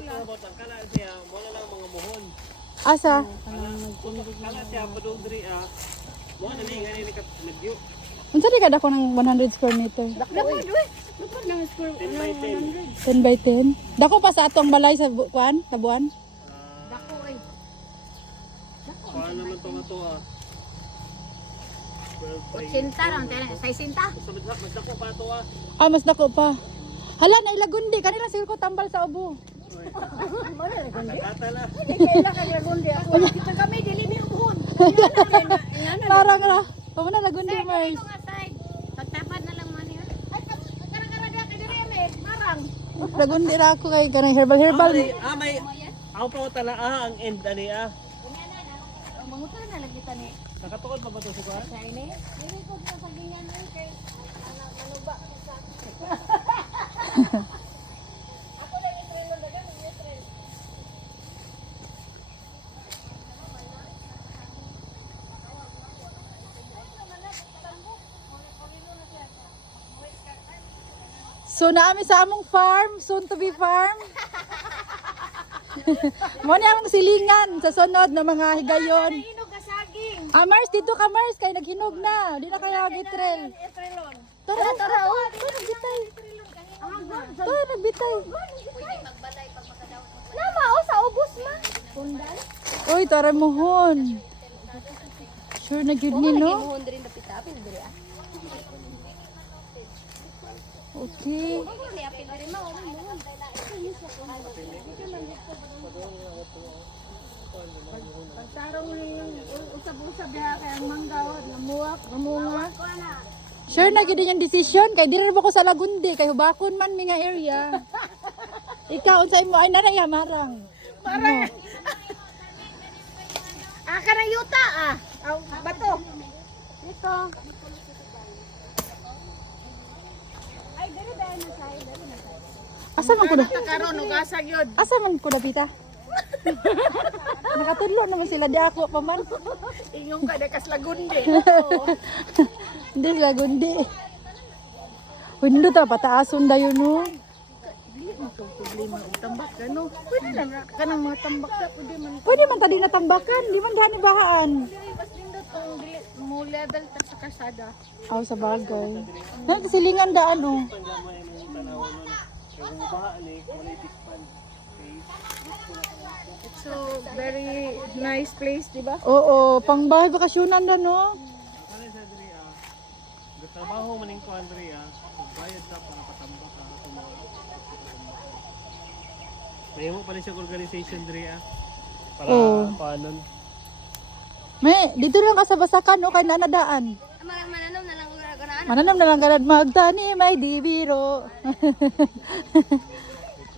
Kala siya, wala lang mga muhon. Asa? Kala siya, padung diri wala na nga ni nagyo. Unsa di kada ko ng 100 square meter? Dapat ng square 10 by 10. 10 by 10. Dako pa sa atong balay sa kuan, Tabuan. Dako ay. Paano naman ito nga ito 12 by 80 lang, 60. Mas dako pa ito Ah, mas dako pa. Hala na ilagundi kanila siguro ko tambal sa ubo. Kata na. Kita kami dili ni ubon. Parang na. Pamana lagundi Mars. Ito nga side. Pagtapad na lang man yun. Ay, karang-karaga ka diri ame, marang. Lagundi ra ako kay kanang herbal. May ako pa tala ang end ani Mangutan na lang kita ni. Nakatukod pa ba ito sa kuha? Sa ini. Dili ko sa sagingan ay kay manuba sa. Ako lang ni trilo dagan, ni trilo. So naami sa among farm, soon to be farm. Mo ni among silingan sa sunod na mga higayon. Hinog ka saging. Ah, Mars, dito ka Mars, kay naghinog na. Di na kaya gitrel. Trilon. Tara, tara, oh. Tara, nagbitay. Tara, nagbitay. Nama o sa ubos man. Pundan. Uy, tara mohon. Sure na gyud ni, no? Muhon diri na pitapin diri ah. Okay. Ni apil diri mo, muhon. Pagtarong yung usab-usab diha kay ang manggawad, namuwak, namunga. Sure na gyud yung decision kay diri ba ko sa Lagundi kay hubakon man mi nga area. Ikaw unsay mo ay nanay marang. Marang. Kana yuta ah. Aw bato. Dito. Ay diri ba na say, diri na say. Asa man ko na? Karon ugasag yun. Asa man ko napita? Nakatudlo naman sila di ako pa man. Ingong ka dekas lagundi. Hindi Lagundi. Windo ta pataason dayon no. Dili man ko problema og tambak kano. Pwede lang kanang mga tambak ka pwede man. Pwede man tadi natambakan, di man gani bahaan. Dili bas nindot tong dili mo level ta sa kasada. Aw sa bagay. Nagsilingan daan oh. Kung baha ni, wala itispan. It's so very nice place, di ba? Oo, pangbahay bakasyonan da no. Ano sa diri trabaho man ning kuan diri bayad sa para patambak May mo pala siya organization diri para paanon. May dito lang ka sa Basakan o kay nanadaan. Mananom na lang ug ganaan. Mananam na lang ganad magtani may dibiro.